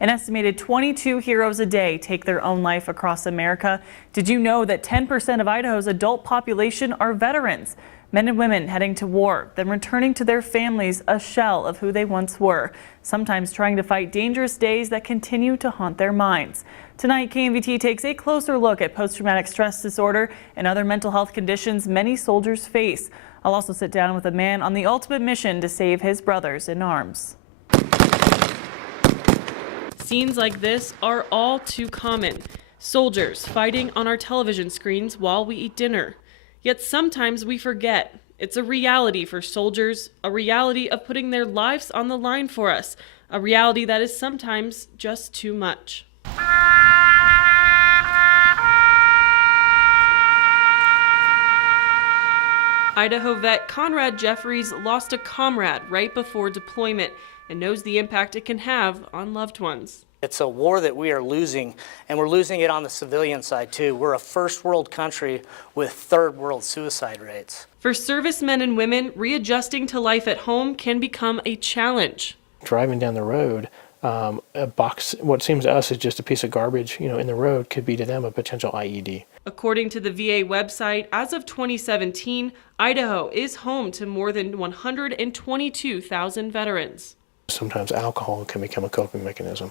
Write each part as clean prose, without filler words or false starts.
An estimated 22 heroes a day take their own life across America. Did you know that 10% of Idaho's adult population are veterans? Men and women heading to war, then returning to their families a shell of who they once were, sometimes trying to fight dangerous days that continue to haunt their minds. Tonight, KMVT takes a closer look at post-traumatic stress disorder and other mental health conditions many soldiers face. I'll also sit down with a man on the ultimate mission to save his brothers in arms. Scenes like this are all too common. Soldiers fighting on our television screens while we eat dinner. Yet sometimes we forget. It's a reality for soldiers, a reality of putting their lives on the line for us, a reality that is sometimes just too much. Idaho vet Conrad Jeffries lost a comrade right before deployment and knows the impact it can have on loved ones. It's a war that we are losing, and we're losing it on the civilian side too. We're a first world country with third world suicide rates. For servicemen and women, readjusting to life at home can become a challenge. Driving down the road, a box, what seems to us is just a piece of garbage, in the road, could be to them a potential IED. According to the VA website, as of 2017, Idaho is home to more than 122,000 veterans. Sometimes alcohol can become a coping mechanism.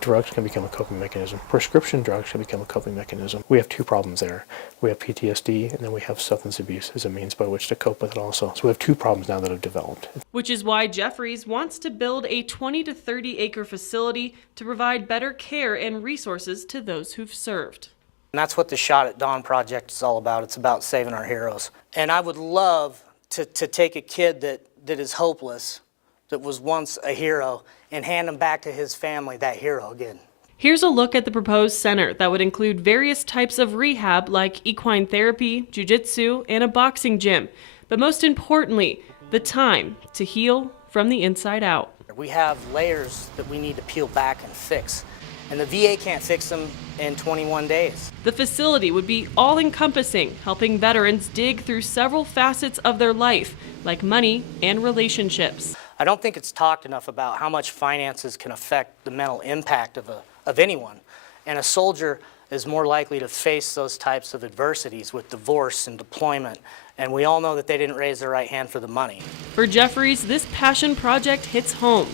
Drugs can become a coping mechanism. Prescription drugs can become a coping mechanism. We have two problems there. We have PTSD, and then we have substance abuse as a means by which to cope with it also. So we have two problems now that have developed. Which is why Jeffries wants to build a 20 to 30 acre facility to provide better care and resources to those who've served. And that's what the Shot at Dawn project is all about. It's about saving our heroes. And I would love to take a kid that is hopeless, that was once a hero, and hand him back to his family, that hero again. Here's a look at the proposed center that would include various types of rehab like equine therapy, jiu-jitsu, and a boxing gym. But most importantly, the time to heal from the inside out. We have layers that we need to peel back and fix, and the VA can't fix them in 21 days. The facility would be all-encompassing, helping veterans dig through several facets of their life, like money and relationships. I don't think it's talked enough about how much finances can affect the mental impact of anyone. And a soldier is more likely to face those types of adversities with divorce and deployment. And we all know that they didn't raise their right hand for the money. For Jeffries, this passion project hits home.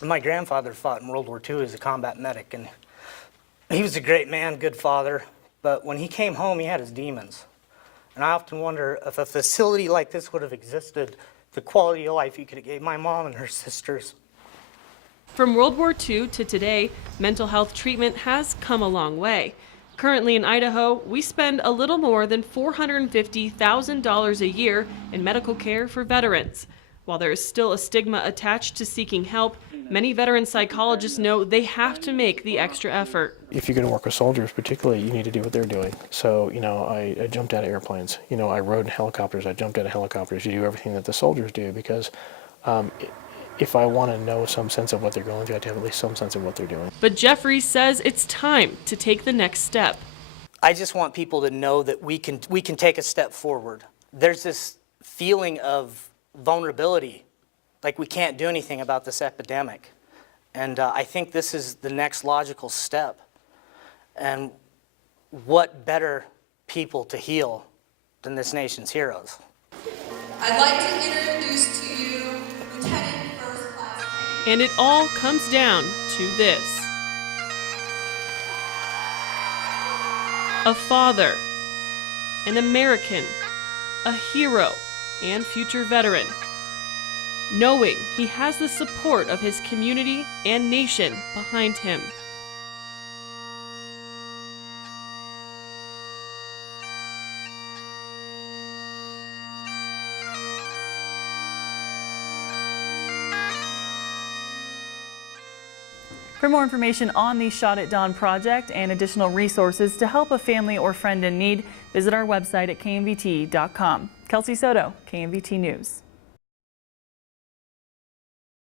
My grandfather fought in World War II as a combat medic, and he was a great man, good father. But when he came home, he had his demons. And I often wonder if a facility like this would have existed, the quality of life you could have gave my mom and her sisters. From World War II to today, mental health treatment has come a long way. Currently in Idaho, we spend a little more than $450,000 a year in medical care for veterans. While there is still a stigma attached to seeking help, many veteran psychologists know they have to make the extra effort. If you're going to work with soldiers particularly, you need to do what they're doing. So, I jumped out of airplanes. I rode in helicopters. I jumped out of helicopters. You do everything that the soldiers do because if I want to know some sense of what they're going through, I have to have at least some sense of what they're doing. But Jeffries says it's time to take the next step. I just want people to know that we can take a step forward. There's this feeling of vulnerability, like we can't do anything about this epidemic. And I think this is the next logical step. And what better people to heal than this nation's heroes? I'd like to introduce to you Lieutenant First Class. And it all comes down to this. A father, an American, a hero, and future veteran, knowing he has the support of his community and nation behind him. For more information on the Shot at Dawn project and additional resources to help a family or friend in need, visit our website at kmvt.com. Kelsey Souto, KMVT News.